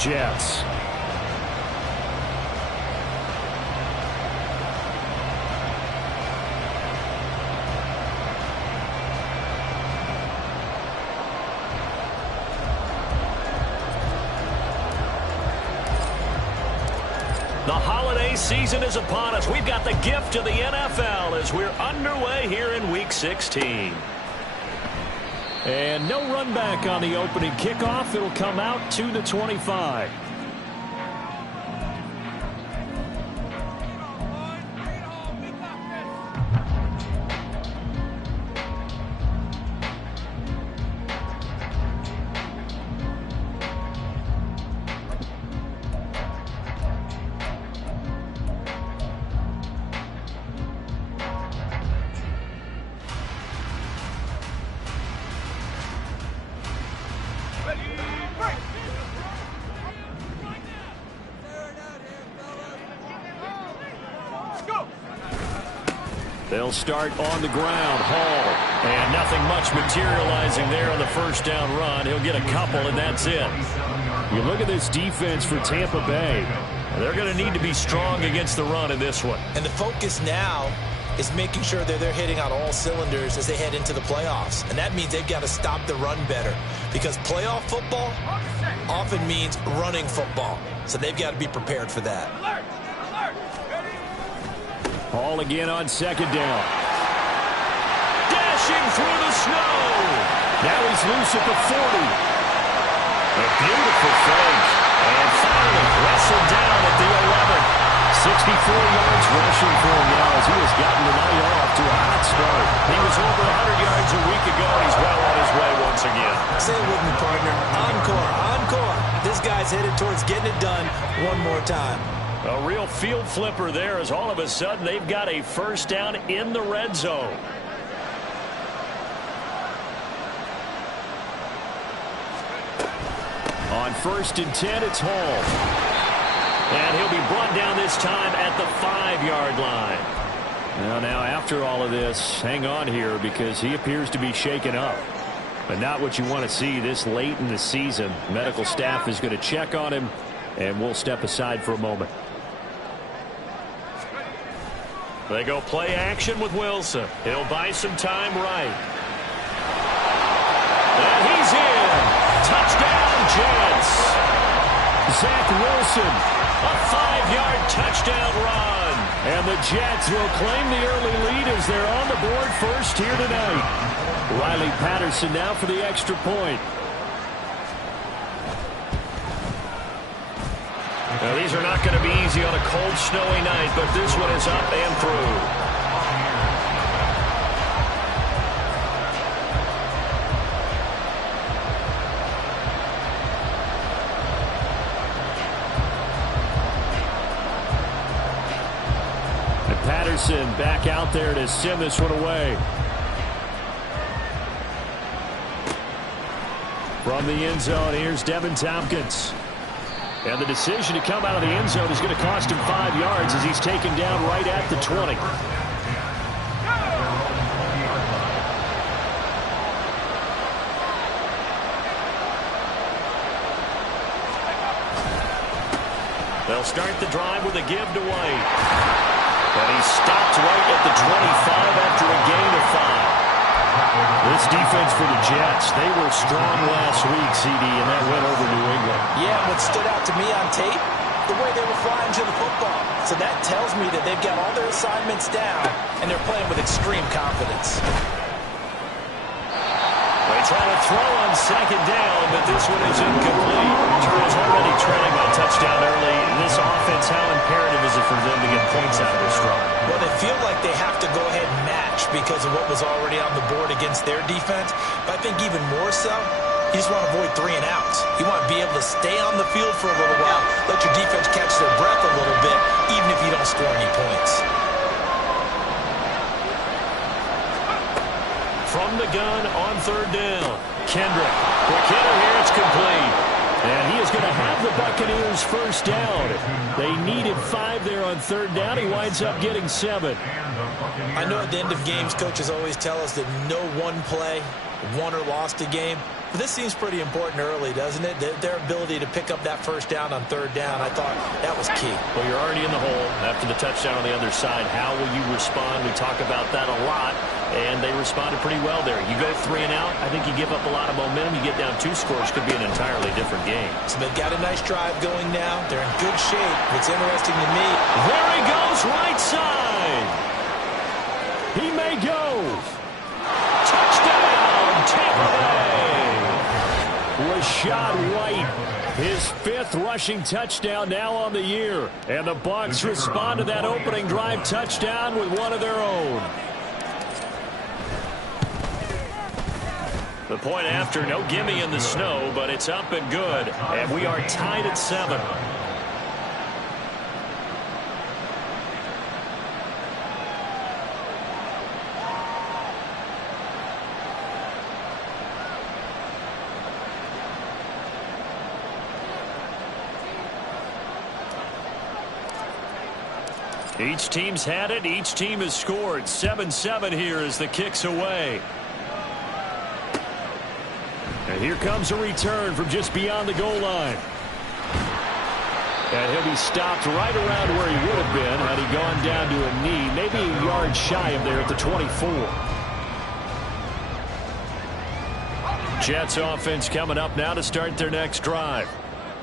Jets. The holiday season is upon us. We've got the gift of the NFL as we're underway here in Week 16. And no run back on the opening kickoff. It'll come out to the 25. They'll start on the ground. Hall. And nothing much materializing there on the first down run. He'll get a couple, and that's it. You look at this defense for Tampa Bay. They're going to need to be strong against the run in this one. And the focus now is making sure that they're hitting on all cylinders as they head into the playoffs. And that means they've got to stop the run better. Because playoff football often means running football. So they've got to be prepared for that. Hall again on second down. Dashing through the snow. Now he's loose at the 40. A beautiful fake. And finally wrestled down at the 11. 64 yards rushing for him now as he has gotten the night off to a hot start. He was over 100 yards a week ago, and he's well on his way once again. Say it with me, partner. Encore, encore. This guy's headed towards getting it done one more time. A real field flipper there as all of a sudden they've got a first down in the red zone. On 1st and 10, it's Hall. And he'll be brought down this time at the 5-yard line. Now, after all of this, hang on here because he appears to be shaken up. But not what you want to see this late in the season. Medical staff is going to check on him, and we'll step aside for a moment. They go play action with Wilson. He'll buy some time right. And he's in. Touchdown, Jets. Zach Wilson. A 5-yard touchdown run. And the Jets will claim the early lead as they're on the board first here tonight. Riley Patterson now for the extra point. Now, these are not going to be easy on a cold, snowy night, but this one is up and through. And Patterson back out there to send this one away. From the end zone, here's Devin Tompkins. And the decision to come out of the end zone is going to cost him 5 yards as he's taken down right at the 20. They'll start the drive with a give to White. And he stopped right at the 25 after a gain of 5. This defense for the Jets, they were strong last week, CD, and that went over New England. Yeah, what stood out to me on tape, the way they were flying to the football. So that tells me that they've got all their assignments down, and they're playing with extreme confidence. They try to throw on second down, but this one is incomplete. Turner's already trailing by touchdown early. This offense, how imperative is it for them to get points out of this drive? Well, they feel like they have to go ahead and match because of what was already on the board against their defense. But I think even more so, you just want to avoid 3 and outs. You want to be able to stay on the field for a little while, let your defense catch their breath a little bit, even if you don't score any points. From the gun on 3rd down. Kendrick. Quick hitter here. It's complete. And he is going to have the Buccaneers first down. They needed 5 there on 3rd down. He winds up getting 7. I know at the end of games, coaches always tell us that no one play won or lost a game. But this seems pretty important early, doesn't it? Their ability to pick up that first down on third down, I thought that was key. Well, you're already in the hole after the touchdown on the other side. How will you respond? We talk about that a lot, and they responded pretty well there. You go 3 and out, I think you give up a lot of momentum. You get down 2 scores, could be an entirely different game. So they've got a nice drive going now. They're in good shape. What's interesting to me, there he goes, right side. He may go. Touchdown, Tampa Bay. Rashad White, his 5th rushing touchdown now on the year. And the Bucs respond to that opening drive touchdown with one of their own. The point after, no gimme in the snow, but it's up and good. And we are tied at 7. Each team's had it. Each team has scored. 7-7 here as the kick's away. And here comes a return from just beyond the goal line. And he'll be stopped right around where he would have been had he gone down to a knee, maybe a yard shy of there at the 24. Jets offense coming up now to start their next drive.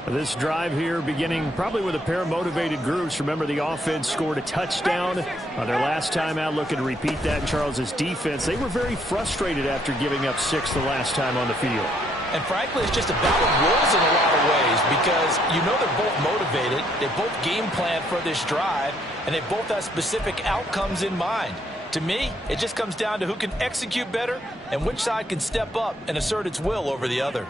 This drive here beginning probably with a pair of motivated groups. Remember, the offense scored a touchdown on their last time out. Looking to repeat that in Charles's defense. They were very frustrated after giving up 6 the last time on the field. and frankly, it's just a battle of wills in a lot of ways, because you know they're both motivated, they both game plan for this drive, and they both have specific outcomes in mind. To me, it just comes down to who can execute better and which side can step up and assert its will over the other.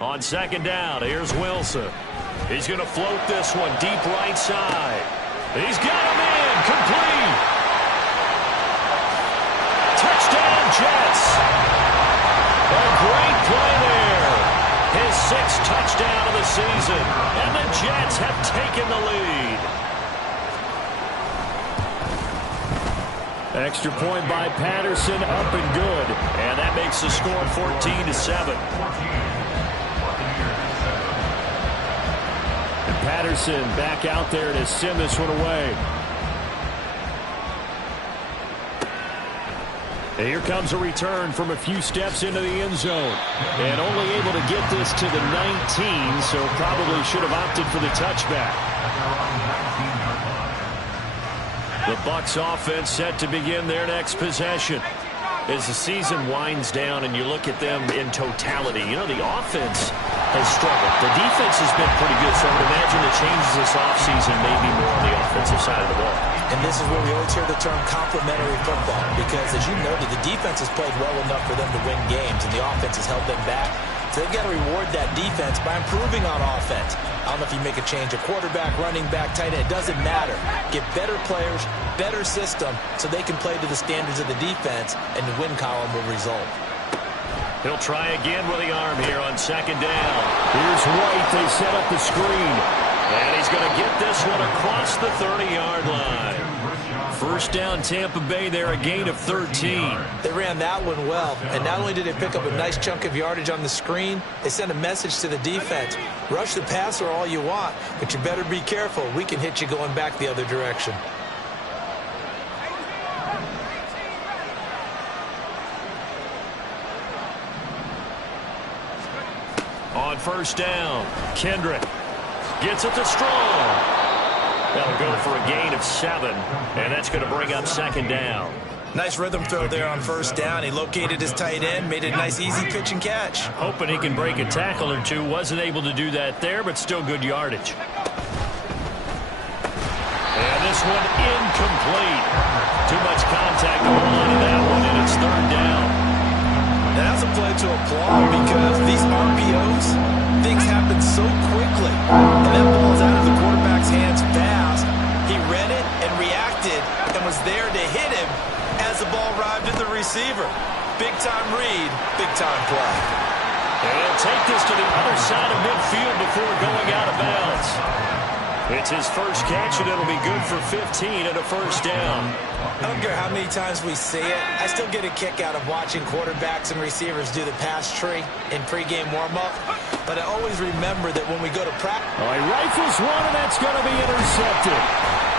On second down, here's Wilson. He's going to float this one deep right side. He's got him in, complete. Touchdown, Jets. A great play there. His 6th touchdown of the season, and the Jets have taken the lead. Extra point by Patterson, up and good. And that makes the score 14-7. Patterson back out there to send this one away. And here comes a return from a few steps into the end zone. And only able to get this to the 19, so probably should have opted for the touchback. The Bucs offense set to begin their next possession. As the season winds down and you look at them in totality, you know, the offense has struggled. The defense has been pretty good, so I would imagine the changes this offseason may be more on the offensive side of the ball. And this is where we always hear the term complementary football, because as you noted, the defense has played well enough for them to win games, and the offense has held them back. So they've got to reward that defense by improving on offense. I don't know if you make a change, a quarterback, running back, tight end, it doesn't matter. Get better players, better system, so they can play to the standards of the defense, and the win column will result. He'll try again with the arm here on second down. Here's White. They set up the screen. And he's going to get this one across the 30-yard line. First down, Tampa Bay there, a gain of 13. They ran that one well, and not only did they pick up a nice chunk of yardage on the screen, they sent a message to the defense. Rush the passer all you want, but you better be careful. We can hit you going back the other direction. On first down, Kendrick gets it to Strong. That'll go for a gain of 7, and that's going to bring up second down. Nice rhythm throw there on first down. He located his tight end, made a nice easy pitch and catch. Hoping he can break a tackle or two. Wasn't able to do that there, but still good yardage. And this one incomplete. Too much contact to hold on to that one, and it's third down. Now that's a play to applaud, because these RPOs, things happen so quickly. And that ball's out of the quarterback's hands fast. He read it and reacted and was there to hit him as the ball arrived at the receiver. Big-time read, big-time play. And he'll take this to the other side of midfield before going out of bounds. It's his first catch, and it'll be good for 15 and a first down. I don't care how many times we see it. I still get a kick out of watching quarterbacks and receivers do the pass tree in pregame warm-up. But I always remember that when we go to practice. Oh, he rifles one, and that's going to be intercepted.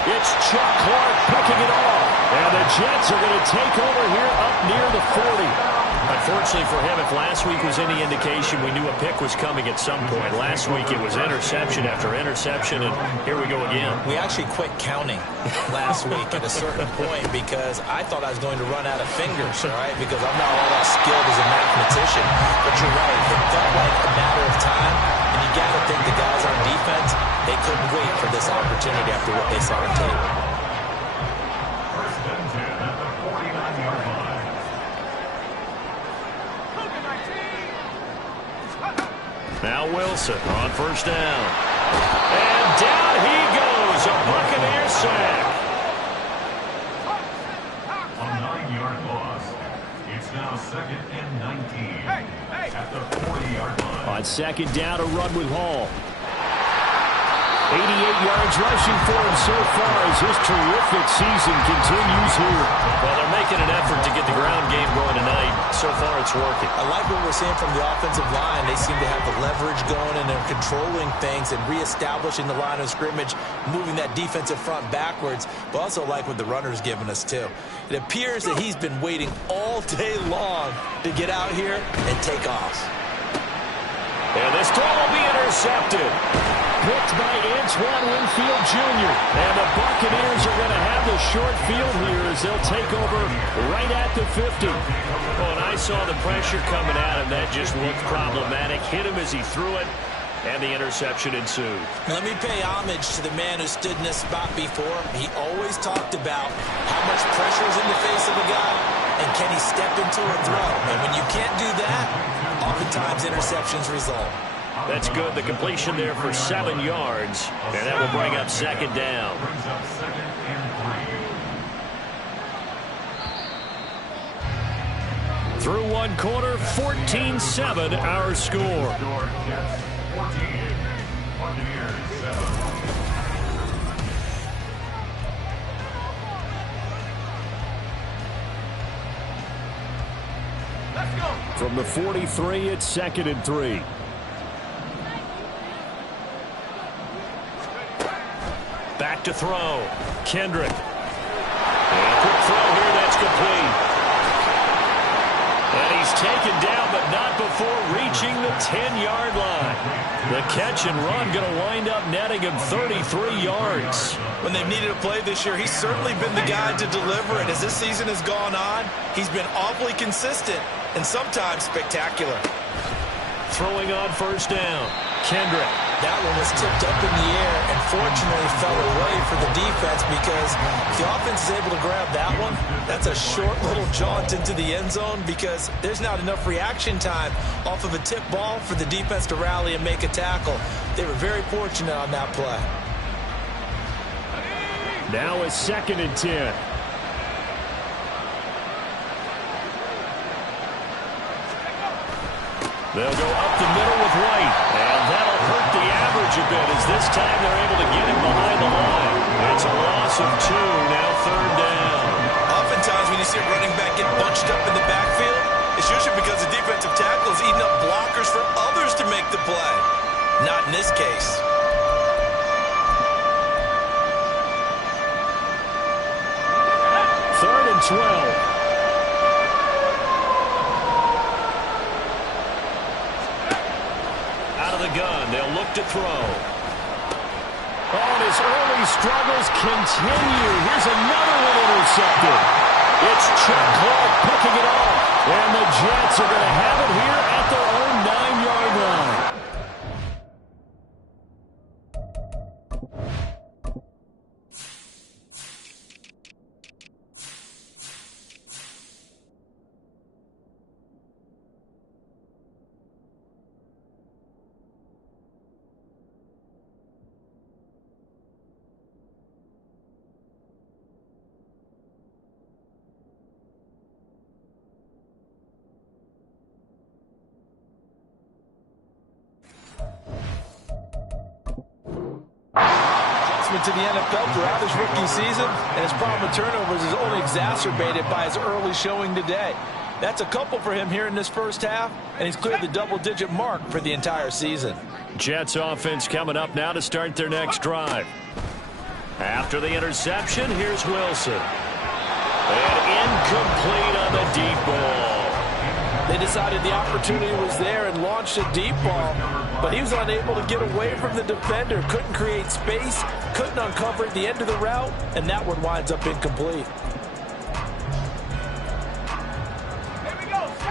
It's Chuck Clark picking it off. And the Jets are going to take over here up near the 40. Unfortunately for him, if last week was any indication, we knew a pick was coming at some point. Last week it was interception after interception, and here we go again. We actually quit counting last week at a certain point because I thought I was going to run out of fingers, all right, because I'm not all that skilled as a mathematician. But you're right, it felt like a matter of time, and you got to think the guys on defense, they couldn't wait for this opportunity after what they saw on tape. Now Wilson on first down. And down he goes. A Buccaneer sack. A 9-yard loss. It's now 2nd and 19 at the 40-yard line. On second down, a run with Hall. 88 yards rushing for him so far as his terrific season continues here. Well, they're making an effort to get the ground game going tonight. So far, it's working. I like what we're seeing from the offensive line. They seem to have the leverage going, and they're controlling things and reestablishing the line of scrimmage, moving that defensive front backwards, but also like what the runner's given us, too. It appears that he's been waiting all day long to get out here and take off. And this throw will be intercepted. Picked by Antoine Winfield Jr. And the Buccaneers are going to have the short field here as they'll take over right at the 50. Well, and I saw the pressure coming at him. That just looked problematic. Hit him as he threw it, and the interception ensued. Let me pay homage to the man who stood in this spot before. He always talked about how much pressure is in the face of a guy, and can he step into a throw. And when you can't do that, oftentimes interceptions result. That's good. The completion there for 7 yards, and that will bring up second down. Brings up 2nd and 3. Through one quarter, 14-7 our score. Jets 14, Buccaneers 7. From the 43, it's 2nd and 3. Back to throw. Kendrick. And a quick throw here. That's complete. And he's taken down, but not before reaching the 10-yard line. The catch and run going to wind up netting him 33 yards. When they've needed a play this year, he's certainly been the guy to deliver it. As this season has gone on, he's been awfully consistent and sometimes spectacular. Throwing on first down. Kendrick. That one was tipped up in the air and fortunately fell away for the defense because if the offense is able to grab that one, that's a short little jaunt into the end zone because there's not enough reaction time off of a tip ball for the defense to rally and make a tackle. They were very fortunate on that play. Now it's 2nd and 10. They'll go up the middle with White, and that'll hurt the average a bit as this time they're able to get him behind the line. It's a loss of 2, now third down. Oftentimes when you see a running back get bunched up in the backfield, it's usually because the defensive tackle is eating up blockers for others to make the play. Not in this case. Third and 12. Gun. They'll look to throw. Oh, and his early struggles continue. Here's another one intercepted. It's Chuck Clark picking it off. And the Jets are going to have it here at their own 9-yard line. coming to the NFL throughout his rookie season, and his problem with turnovers is only exacerbated by his early showing today. That's a couple for him here in this first half, and he's cleared the double-digit mark for the entire season. Jets offense coming up now to start their next drive. After the interception, here's Wilson. And incomplete on the deep ball. They decided the opportunity was there and launched a deep ball, but he was unable to get away from the defender, couldn't create space, couldn't uncover at the end of the route, and that one winds up incomplete.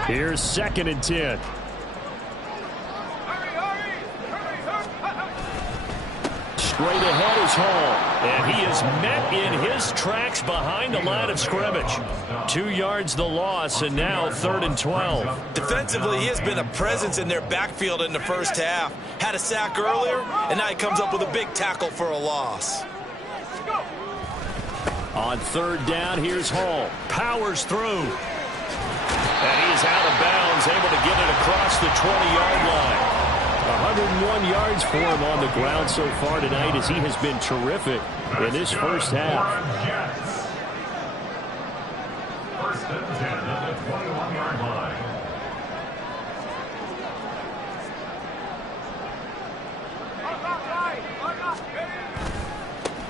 Here's 2nd and 10. Straight ahead is Hall, and he is met in his tracks behind the line of scrimmage. 2 yards the loss, and now 3rd and 12. Defensively, he has been a presence in their backfield in the first half. Had a sack earlier, and now he comes up with a big tackle for a loss. On 3rd down, here's Hall. Powers through. And he is out of bounds, able to get it across the 20-yard line. 101 yards for him on the ground so far tonight, as he has been terrific in this first half. First and 10 at the 21-yard line.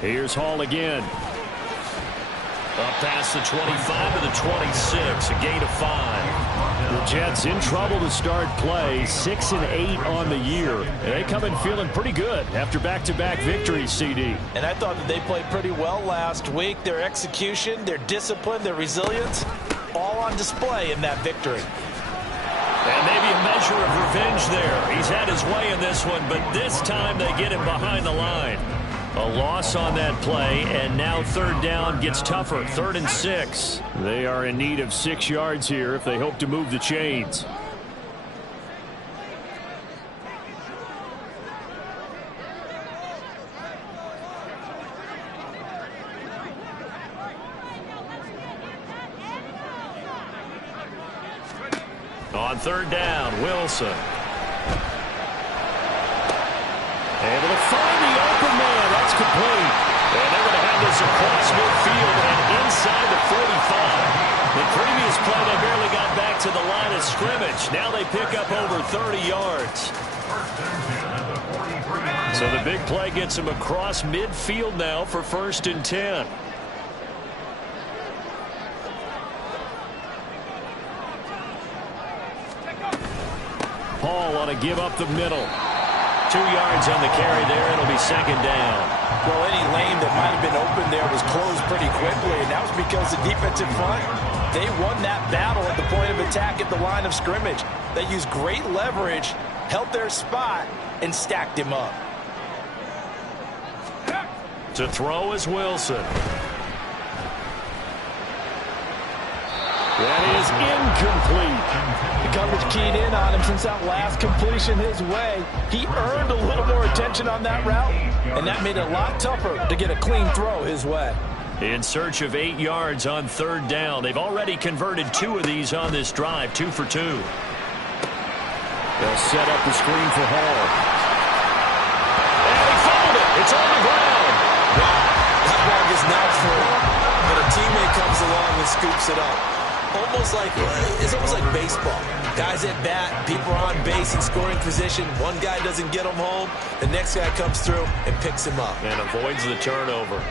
Here's Hall again. Up past the 25 to the 26, a gain of 5. The Jets in trouble to start play, 6 and 8 on the year. They come in feeling pretty good after back-to-back victories, CD. And I thought that they played pretty well last week. Their execution, their discipline, their resilience, all on display in that victory. And maybe a measure of revenge there. He's had his way in this one, but this time they get him behind the line. A loss on that play, and now 3rd down gets tougher. 3rd and 6. They are in need of 6 yards here if they hope to move the chains. On 3rd down, Wilson. Able to find the open man. That's complete. And they're going to have this across midfield and inside the 45. The previous play, they barely got back to the line of scrimmage. Now they pick up over 30 yards. So the big play gets them across midfield now for 1st and 10. Paul on a give up the middle. 2 yards on the carry there. It'll be 2nd down. Well, any lane that might have been open there was closed pretty quickly, and that was because the defensive front, they won that battle at the point of attack at the line of scrimmage. They used great leverage, held their spot, and stacked him up. To throw is Wilson. That is incomplete. The coverage keyed in on him since that last completion his way. He earned a little more attention on that route, and that made it a lot tougher to get a clean throw his way. In search of 8 yards on 3rd down. They've already converted 2 of these on this drive, 2 for 2. They'll set up the screen for Hall. And he fouled it. It's on the ground. Wow, that ball gets knocked through, but a teammate comes along and scoops it up. It's almost like baseball. Guys at bat, people are on base in scoring position. One guy doesn't get him home. The next guy comes through and picks him up. And avoids the turnover.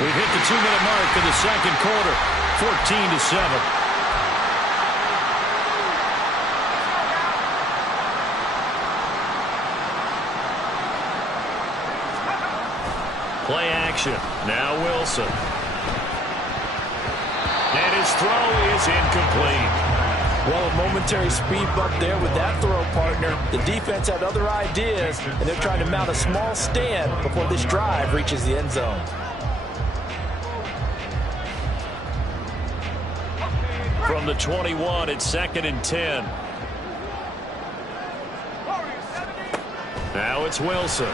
We've hit the 2-minute mark in the 2nd quarter. 14-7. Play action. Now Wilson. And his throw is incomplete. Well, a momentary speed bump there with that throw partner. The defense had other ideas, and they're trying to mount a small stand before this drive reaches the end zone. From the 21, it's 2nd and 10. Now it's Wilson.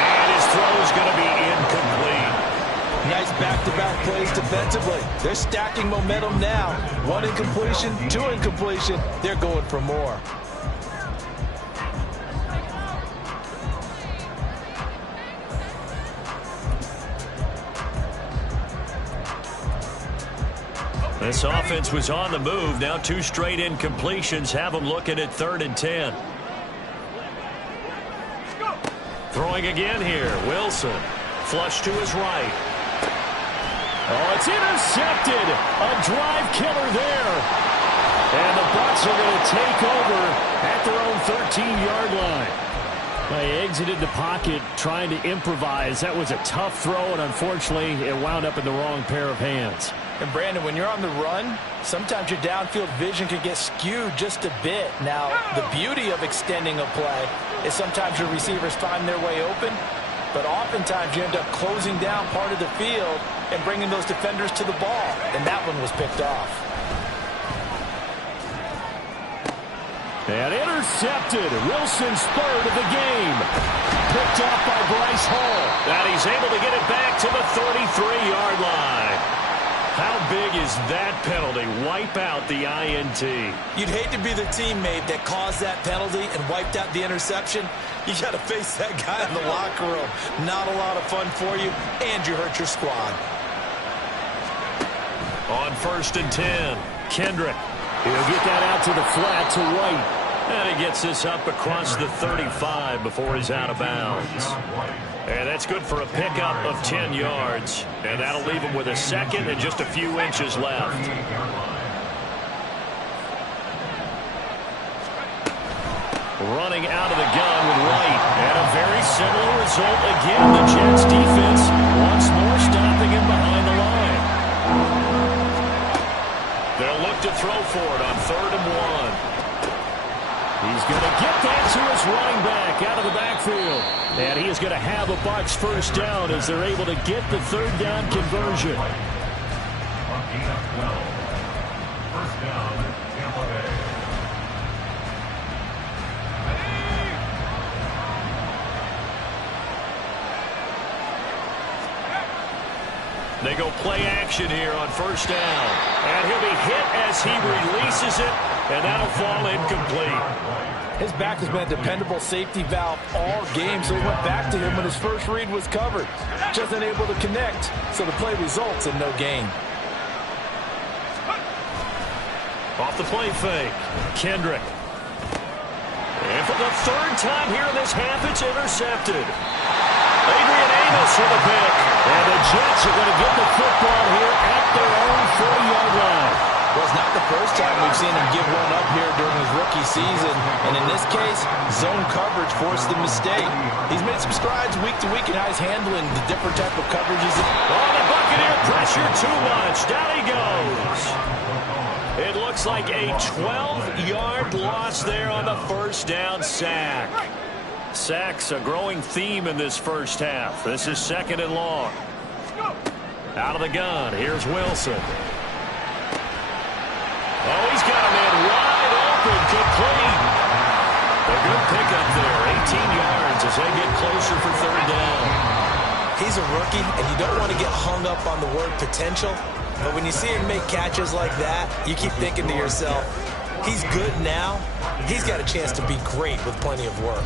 And his throw is going to be incomplete. Nice back-to-back plays defensively. They're stacking momentum now. 1 incompletion, 2 incompletion. They're going for more. This offense was on the move. Now 2 straight incompletions have them looking at 3rd and 10. Throwing again here. Wilson. Flush to his right. Oh, it's intercepted. A drive killer there. And the Bucs are going to take over at their own 13-yard line. They exited the pocket trying to improvise. That was a tough throw, and unfortunately, it wound up in the wrong pair of hands. And Brandon, when you're on the run, sometimes your downfield vision can get skewed just a bit. Now, the beauty of extending a play is sometimes your receivers find their way open, but oftentimes you end up closing down part of the field and bringing those defenders to the ball, and that one was picked off. And intercepted. Wilson's 3rd of the game. Picked off by Bryce Hall. And he's able to get it back to the 33-yard line. How big is that penalty? Wipe out the INT. You'd hate to be the teammate that caused that penalty and wiped out the interception. You got to face that guy in the locker room. Not a lot of fun for you, and you hurt your squad. On 1st and 10, Kendrick. He'll get that out to the flat to White. And he gets this up across the 35 before he's out of bounds. And that's good for a pickup of 10 yards. And that'll leave him with a 2nd and just a few inches left. Running out of the gun with White. And a very similar result again. The Jets defense once more stopping him behind the line. They'll look to throw for it on 3rd and 1. He's going to get that to his running back out of the backfield. And he is going to have a Bucs 1st down as they're able to get the 3rd down conversion. On gain of 12. 1st down, Tampa Bay. They go play action here on 1st down. And he'll be hit as he releases it, and that'll fall incomplete. His back has been a dependable safety valve all game, so he went back to him when his first read was covered. Just unable to connect, so the play results in no gain. Off the play fake, Kendrick. And for the 3rd time here in this half, it's intercepted. Adrian Amos with a pick. And the Jets are going to get the football here at their own 40-yard line. Well, it's not the first time we've seen him give one up here during his rookie season. And in this case, zone coverage forced the mistake. He's made some strides week to week in how he's handling the different type of coverages. Oh, the Buccaneer pressure too much. Down he goes. It looks like a 12-yard loss there on the 1st down sack. Sacks a growing theme in this 1st half. This is 2nd and long. Out of the gun. Here's Wilson. Oh, he's got a man wide open, complete. A good pickup there, 18 yards as they get closer for 3rd down. He's a rookie, and you don't want to get hung up on the word potential, but when you see him make catches like that, you keep thinking to yourself, he's good now. He's got a chance to be great with plenty of work.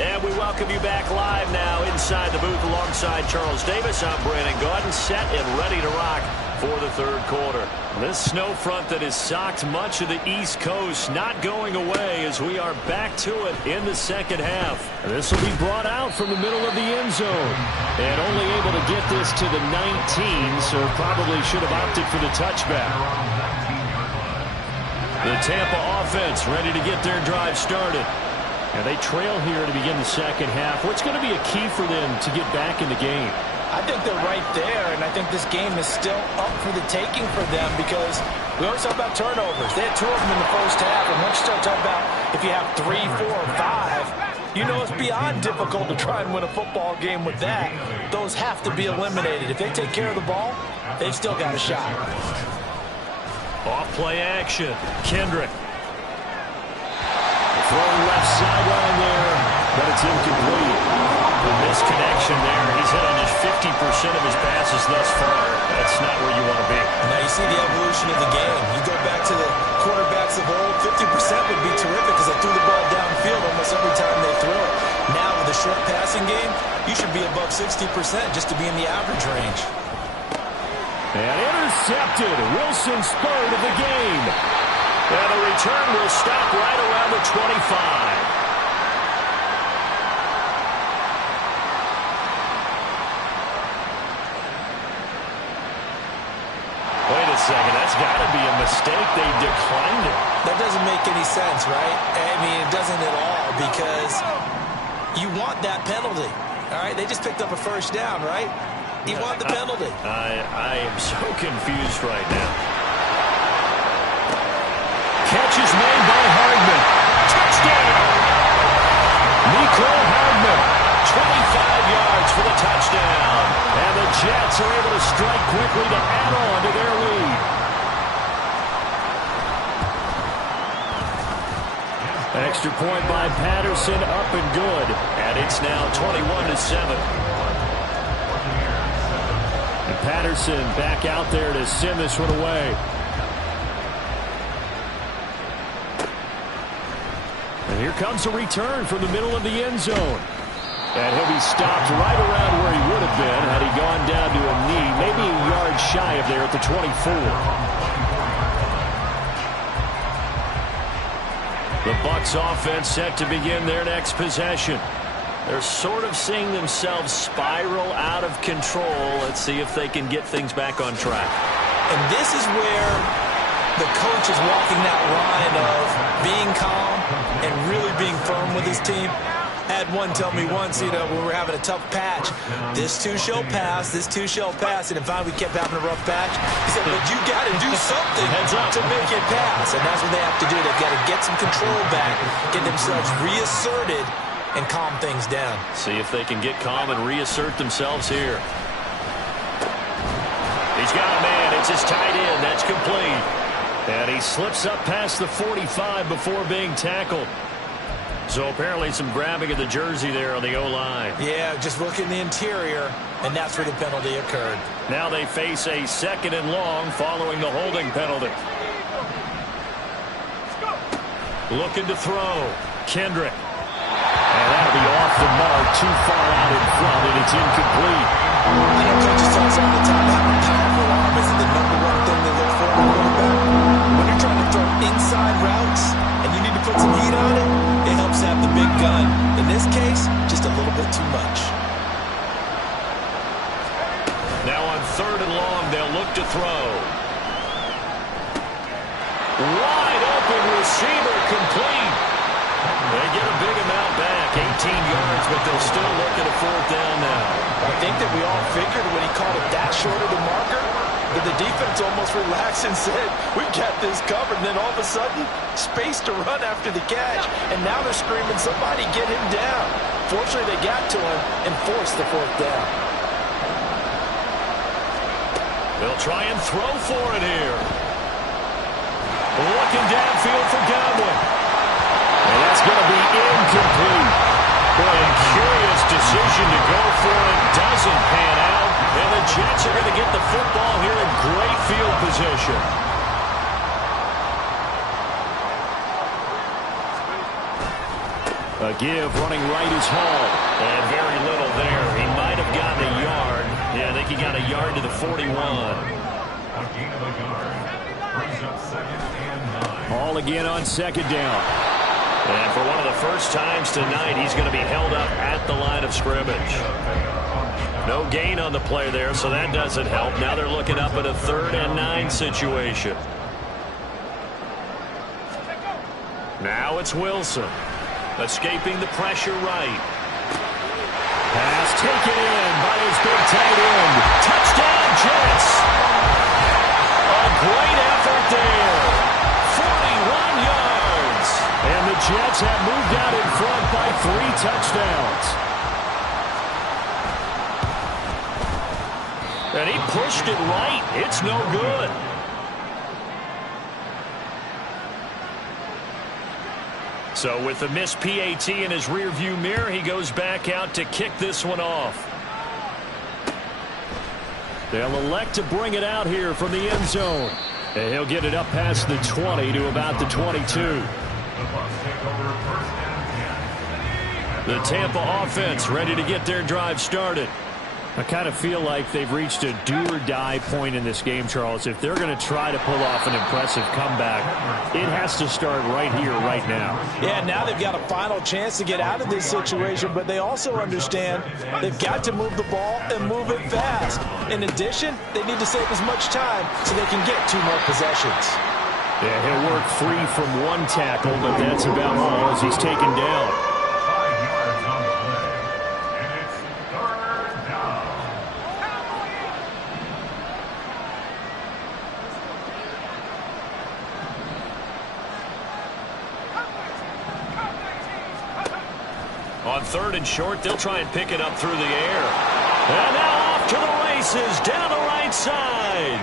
And we welcome you back live now inside the booth alongside Charles Davis. I'm Brandon Gaudin, set and ready to rock for the 3rd quarter. This snow front that has socked much of the East Coast not going away as we are back to it in the 2nd half. This will be brought out from the middle of the end zone. And only able to get this to the 19, so probably should have opted for the touchback. The Tampa offense ready to get their drive started. And they trail here to begin the 2nd half. What's going to be a key for them to get back in the game? I think they're right there, and I think this game is still up for the taking for them because we always talk about turnovers. They had 2 of them in the 1st half, and once you start talking about if you have 3, 4, or 5, you know it's beyond difficult to try and win a football game with that. Those have to be eliminated. If they take care of the ball, they've still got a shot. Off play action, Kendrick. Throwing left sideline there, but it's incomplete. The misconnection there. He's hit on just 50% of his passes thus far. That's not where you want to be. Now you see the evolution of the game. You go back to the quarterbacks of old, 50% would be terrific because they threw the ball downfield almost every time passing game, you should be above 60% just to be in the average range. And intercepted. Wilson's third of the game. And the return will stop right around the 25. Wait a second, that's got to be a mistake. They declined it. That doesn't make any sense, right? I mean, it doesn't at all, because you want that penalty. All right, they just picked up a first down, right? You want the penalty. I am so confused right now. Catch is made by Hardman. Touchdown! Nico Hardman. 25 yards for the touchdown. And the Jets are able to strike quickly to add on to their lead. Extra point by Patterson, up and good. And it's now 21-7. And Patterson back out there to send this one away. And here comes a return from the middle of the end zone. And he'll be stopped right around where he would have been had he gone down to a knee, maybe a yard shy of there at the 24. The Bucs offense set to begin their next possession. They're sort of seeing themselves spiral out of control. Let's see if they can get things back on track. And this is where the coach is walking that line of being calm and really being firm with his team. I had one tell me once, when we were having a tough patch, this too shall pass, this too shall pass. And if we kept having a rough patch, he said, but you got to do something to make it pass. And that's what they have to do. They've got to get some control back, get themselves reasserted, and calm things down. See if they can get calm and reassert themselves here. He's got a man. It's his tight end. That's complete. And he slips up past the 45 before being tackled. So apparently some grabbing of the jersey there on the O-line. Yeah, just look in the interior, and that's where the penalty occurred. Now they face a 2nd and long following the holding penalty. Looking to throw. Kendrick. And that'll be off the mark, too far out in front, and it's incomplete. Coaches talk all the time about how powerful arm is the number one thing they look for in a quarterback. When you're trying to throw inside routes and you need to put some heat on it, it helps have the big gun. In this case, just a little bit too much. Now on 3rd and long, they'll look to throw. Wide open receiver, complete. They get a big amount back, 18 yards, but they'll still look at a 4th down now. I think that we all figured when he called it that short of the marker, that the defense almost relaxed and said, we got this covered. And then all of a sudden, space to run after the catch. And now they're screaming, somebody get him down. Fortunately, they got to him and forced the 4th down. They'll try and throw for it here. Looking downfield for Godwin. And that's going to be incomplete. Boy, a curious decision to go for it. Doesn't pan out. And the Jets are going to get the football here in great field position. A give running right is Hall. And very little there. He might have gotten a yard. Yeah, I think he got a yard to the 41. A gain of a yard. Brings up 2nd and 9. Hall again on 2nd down. And for one of the first times tonight, he's going to be held up at the line of scrimmage. No gain on the play there, so that doesn't help. Now they're looking up at a 3rd and 9 situation. Now it's Wilson. Escaping the pressure right. Pass taken in by his big tight end. Touchdown, Jets. A great effort there. 41 yards. And the Jets have moved out in front by 3 touchdowns. And he pushed it right. It's no good. So with the missed PAT in his rearview mirror, he goes back out to kick this one off. They'll elect to bring it out here from the end zone. And he'll get it up past the 20 to about the 22. The Tampa offense ready to get their drive started. I kind of feel like they've reached a do-or-die point in this game, Charles. If they're going to try to pull off an impressive comeback, it has to start right here, right now. Yeah, now they've got a final chance to get out of this situation, but they also understand they've got to move the ball and move it fast. In addition, they need to save as much time so they can get 2 more possessions. Yeah, he'll work free from 1 tackle, but that's about all as he's taken down. 5 yards on the play, and it's 3rd down. On 3rd and short, they'll try and pick it up through the air. And now off to the races down the right side.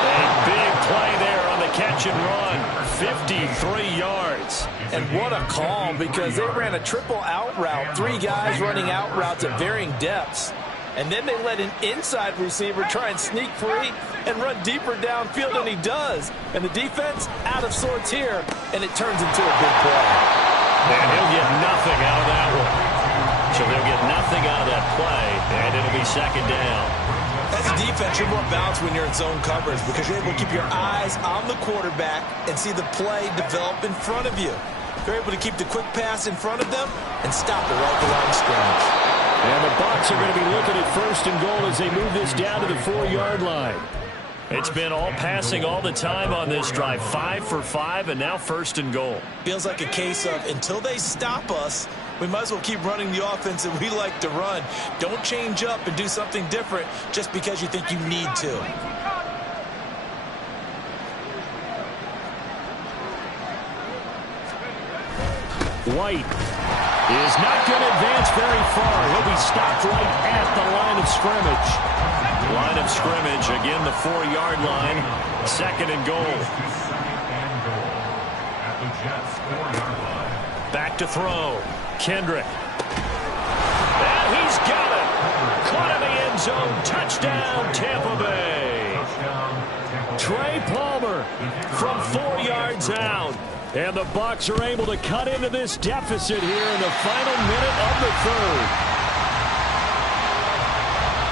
A big play there on the catch and run. 53 yards. And what a call, because they ran a triple out route. 3 guys running out routes at varying depths. And then they let an inside receiver try and sneak free and run deeper downfield, and he does. And the defense out of sorts here, and it turns into a big play. And he'll get nothing out of that one. So they'll get nothing out of that play, and it'll be 2nd down. As a defense, you're more balanced when you're in zone coverage because you're able to keep your eyes on the quarterback and see the play develop in front of you. They're able to keep the quick pass in front of them and stop it right at the line of scrimmage. And the Bucs are going to be looking at 1st and goal as they move this down to the 4-yard line. It's been all passing all the time on this drive. 5 for 5, and now 1st and goal. Feels like a case of until they stop us, we might as well keep running the offense that we like to run. Don't change up and do something different just because you think you need to. White is not going to advance very far. He'll be stopped right at the line of scrimmage. Line of scrimmage, again the 4-yard line. 2nd and goal. At the Jets' 4-yard line. Back to throw. Kendrick. And he's got it. Caught in the end zone. Touchdown, Tampa Bay. Trey Palmer from 4 yards out. And the Bucs are able to cut into this deficit here in the final minute of the 3rd.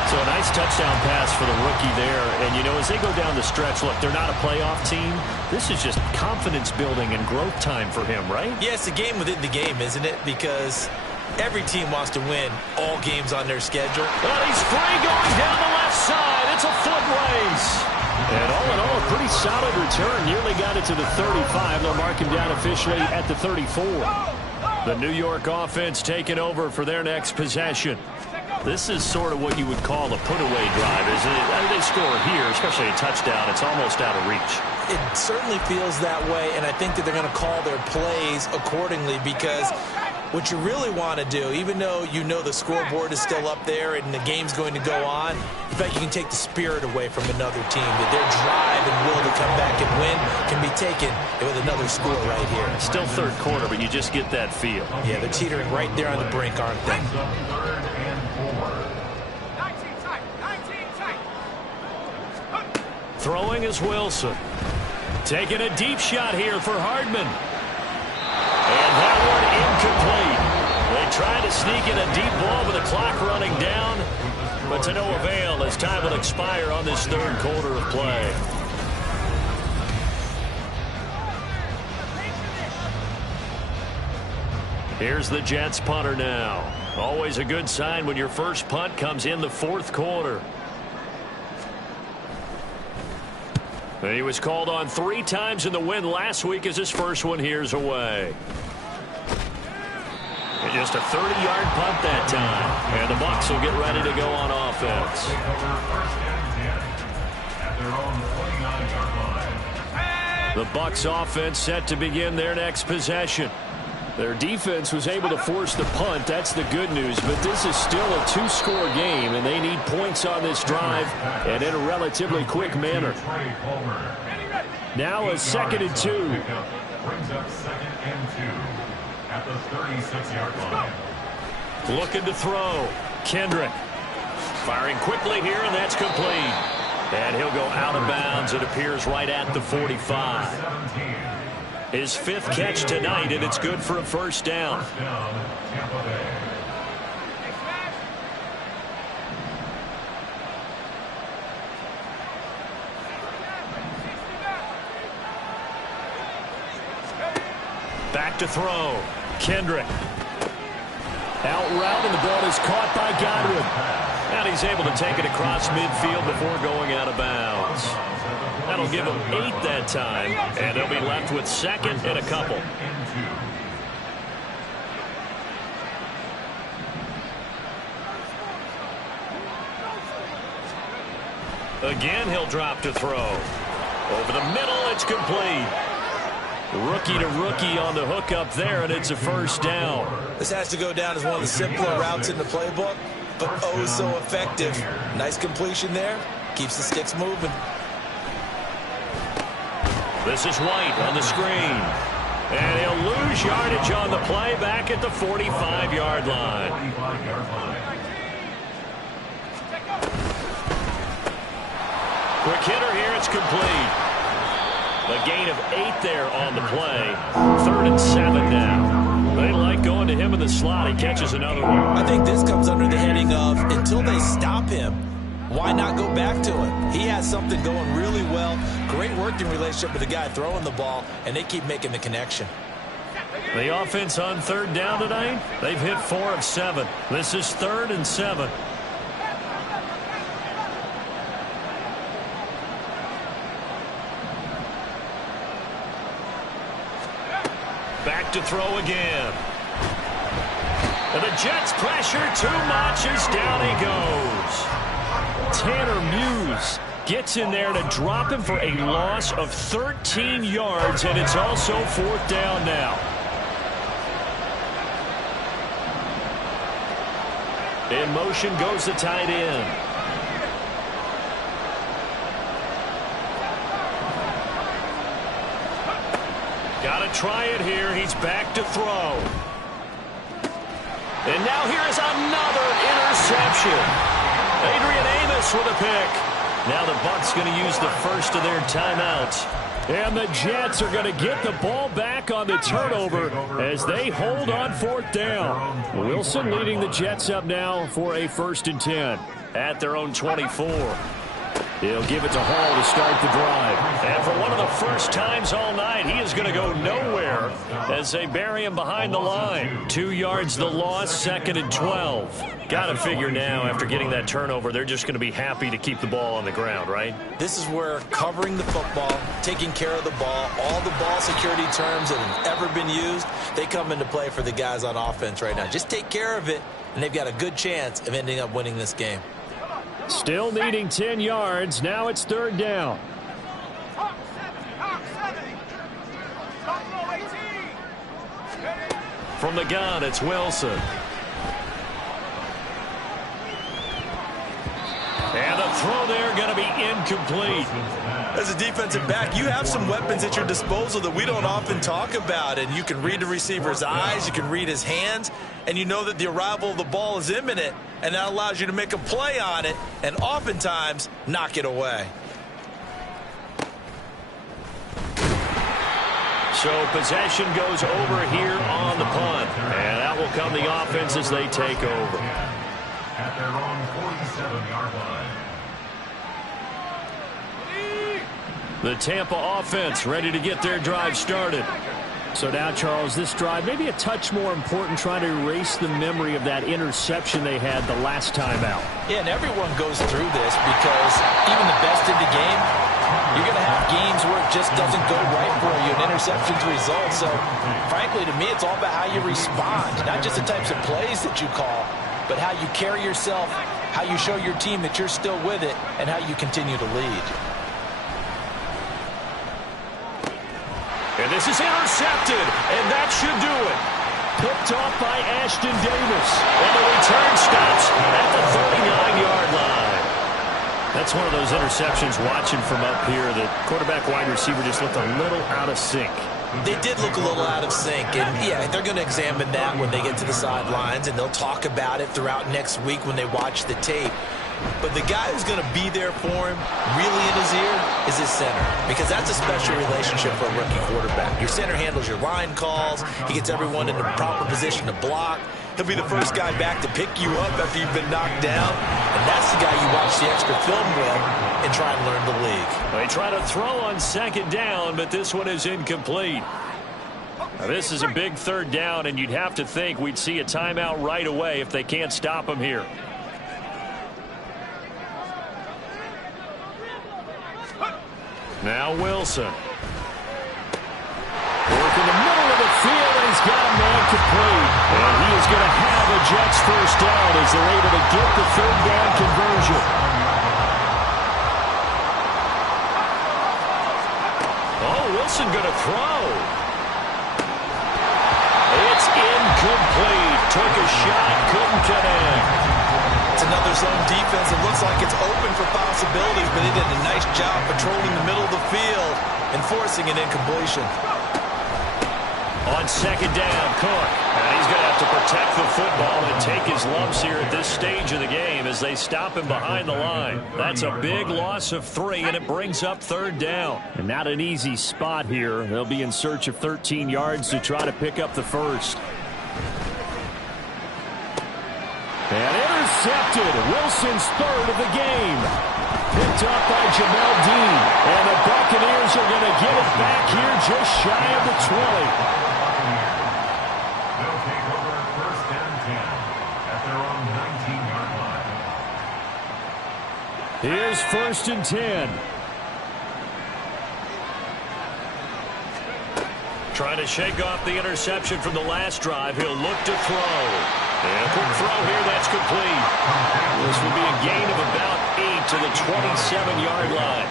So a nice touchdown pass for the rookie there. And, you know, as they go down the stretch, look, they're not a playoff team. This is just confidence building and growth time for him, right? Yeah, it's a game within the game, isn't it? Because every team wants to win all games on their schedule. And he's free going down the left side. It's a foot race. And all in all, a pretty solid return. Nearly got it to the 35. They'll mark him down officially at the 34. The New York offense taking over for their next possession. This is sort of what you would call a put-away drive, isn't it? I mean, they score here, especially a touchdown. It's almost out of reach. It certainly feels that way, and I think that they're going to call their plays accordingly because what you really want to do, even though you know the scoreboard is still up there and the game's going to go on, in fact, you can take the spirit away from another team, that their drive and will to come back and win can be taken with another score right here. Still 3rd quarter, but you just get that feel. Yeah, they're teetering right there on the brink, aren't they? 3rd and 4. Throwing is Wilson. Taking a deep shot here for Hardman. And that one incomplete. They tried to sneak in a deep ball with the clock running down, but to no avail as time will expire on this 3rd quarter of play. Here's the Jets punter now. Always a good sign when your first punt comes in the 4th quarter. And he was called on 3 times in the win last week as his first one here's away. And just a 30-yard punt that time. And the Bucs will get ready to go on offense. The Bucs offense set to begin their next possession. Their defense was able to force the punt. That's the good news. But this is still a 2-score game, and they need points on this drive and in a relatively quick manner. Now a 2nd and 2. Brings up 2nd and 2 at the 36-yard line. Looking to throw. Kendrick. Firing quickly here, and that's complete. And he'll go out of bounds. It appears right at the 45. His 5th catch tonight, and it's good for a first down. First down, Tampa Bay. Back to throw. Kendrick. Out route, and the ball is caught by Godwin. And he's able to take it across midfield before going out of bounds. That'll give him 8 that time, and they'll be left with 2nd and a couple. Again, he'll drop to throw. Over the middle, it's complete. Rookie to rookie on the hook up there, and it's a first down. This has to go down as one of the simpler routes in the playbook, but oh so effective. Nice completion there. Keeps the sticks moving. This is White on the screen. And he'll lose yardage on the play back at the 45-yard line. Quick hitter here, it's complete. A gain of 8 there on the play. 3rd and 7 now. They like going to him in the slot. He catches another one. I think this comes under the heading of until they stop him, why not go back to him? He has something going really well. Great working relationship with the guy throwing the ball, and they keep making the connection. The offense on 3rd down tonight, they've hit 4 of 7. This is 3rd and 7. Back to throw again. And the Jets pressure too much as down he goes. Tanner Muse gets in there to drop him for a loss of 13 yards, and it's also 4th down now. In motion goes the tight end. Got to try it here. He's back to throw. And now here is another interception. Adrian Amos with a pick. Now the Bucs going to use the first of their timeouts. And the Jets are going to get the ball back on the turnover as they hold on 4th down. Wilson leading the Jets up now for a 1st and 10. At their own 24. He'll give it to Hall to start the drive. And for one of the first times all night, he is going to go nowhere as they bury him behind the line. 2 yards the loss, 2nd and 12. Got to figure now, after getting that turnover, they're just going to be happy to keep the ball on the ground, right? This is where covering the football, taking care of the ball, all the ball security terms that have ever been used, they come into play for the guys on offense right now. Just take care of it, and they've got a good chance of ending up winning this game. Still needing 10 yards. Now it's 3rd down. From the gun, it's Wilson. And the throw there going to be incomplete. As a defensive back, you have some weapons at your disposal that we don't often talk about. And you can read the receiver's eyes, you can read his hands, and you know that the arrival of the ball is imminent. And that allows you to make a play on it and oftentimes knock it away. So possession goes over here on the punt. And that will come the offense as they take over. At their own 47-yard line. The Tampa offense ready to get their drive started. So now, Charles, this drive maybe a touch more important, trying to erase the memory of that interception they had the last time out. Yeah, and everyone goes through this because even the best in the game, you're going to have games where it just doesn't go right for you, and interceptions result. So, frankly, to me, it's all about how you respond, not just the types of plays that you call, but how you carry yourself, how you show your team that you're still with it, and how you continue to lead. And this is intercepted, and that should do it. Picked off by Ashton Davis. And the return stops at the 39-yard line. That's one of those interceptions watching from up here. The quarterback wide receiver just looked a little out of sync. They did look a little out of sync, and yeah, they're going to examine that when they get to the sidelines, and they'll talk about it throughout next week when they watch the tape. But the guy who's going to be there for him, really in his ear, is his center. Because that's a special relationship for a rookie quarterback. Your center handles your line calls. He gets everyone in the proper position to block. He'll be the first guy back to pick you up after you've been knocked down. And that's the guy you watch the extra film with and try and learn the league. They try to throw on second down, but this one is incomplete. Now, this is a big third down, and you'd have to think we'd see a timeout right away if they can't stop him here. Now Wilson. Work in the middle of the field, and he's got a man complete. And he is going to have a Jets first down as they're able to get the third down conversion. Oh, Wilson going to throw. It's incomplete. Took a shot, couldn't connect. It's another zone defense. It looks like it's open for possibilities, but he did a nice job patrolling the middle of the field and forcing an incompletion. On second down, Cook. And he's going to have to protect the football and take his lumps here at this stage of the game as they stop him behind the line. That's a big loss of 3, and it brings up third down. And not an easy spot here. They'll be in search of 13 yards to try to pick up the first. And intercepted. Wilson's third of the game. Picked up by Jamel Dean. And the Buccaneers are going to get it back here just shy of the 20. They'll take over first and 10 at their own 19-yard line. Here's first and 10. Trying to shake off the interception from the last drive. He'll look to throw. And a quick throw here, that's complete. This will be a gain of about 8 to the 27-yard line.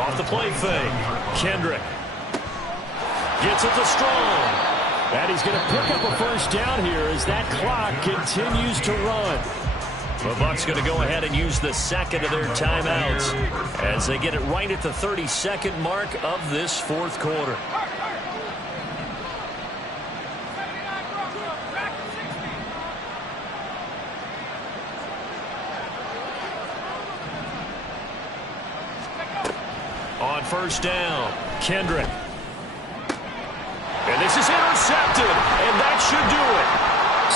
Off the play fake. Kendrick gets it to Strong. And he's going to pick up a first down here as that clock continues to run. The Bucs going to go ahead and use the second of their timeouts as they get it right at the 32nd mark of this fourth quarter. On first down, Kendrick. And this is intercepted, and that should do it.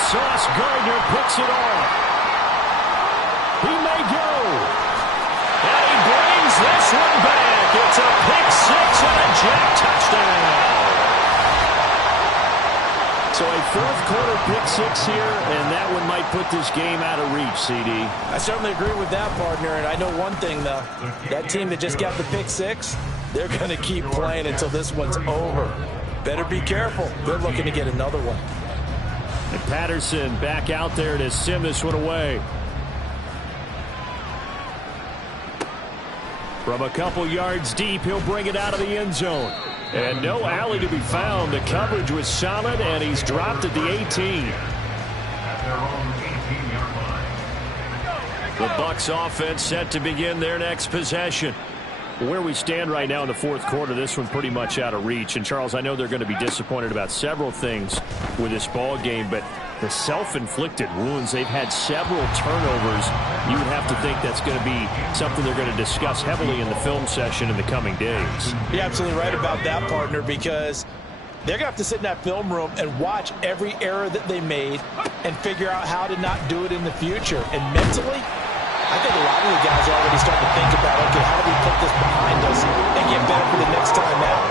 Sauce Gardner picks it off. He may go. And he brings this one back. It's a pick six and a Jet touchdown. So a fourth quarter pick six here, and that one might put this game out of reach, CD. I certainly agree with that, partner, and I know one thing, though. That team that just got the pick six, they're going to keep playing until this one's over. Better be careful. They're looking to get another one. And Patterson back out there to sim this one away. From a couple yards deep, he'll bring it out of the end zone. And no alley to be found. The coverage was solid, and he's dropped at the 18. At their own 18-yard line. The Bucs offense set to begin their next possession. Where we stand right now in the fourth quarter, this one pretty much out of reach. And, Charles, I know they're going to be disappointed about several things with this ball game, but the self-inflicted wounds, they've had several turnovers. You would have to think that's going to be something they're going to discuss heavily in the film session in the coming days. You're absolutely right about that, partner, because they're going to have to sit in that film room and watch every error that they made and figure out how to not do it in the future. And mentally, I think a lot of the guys are already starting to think about, okay, how do we put this behind us and get better for the next time out?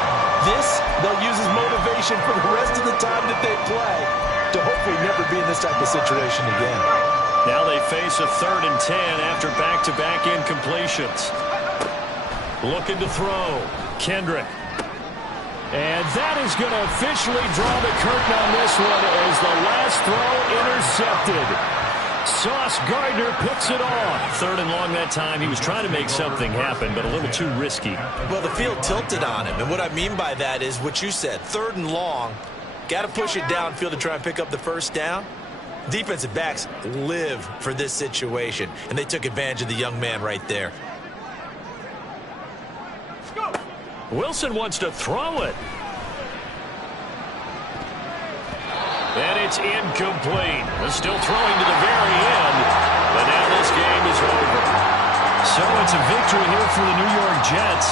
This, they'll use as motivation for the rest of the time that they play to hopefully never be in this type of situation again. Now they face a 3rd and 10 after back-to-back incompletions. Looking to throw. Kendrick. And that is going to officially draw the curtain on this one as the last throw intercepted. Sauce Gardner picks it off. 3rd and long that time. He was trying to make something happen, but a little too risky. Well, the field tilted on him, and what I mean by that is what you said, 3rd and long. Got to push it downfield to try and pick up the first down. Defensive backs live for this situation, and they took advantage of the young man right there. Wilson wants to throw it. And it's incomplete. They're still throwing to the very end, but now this game is over. So it's a victory here for the New York Jets.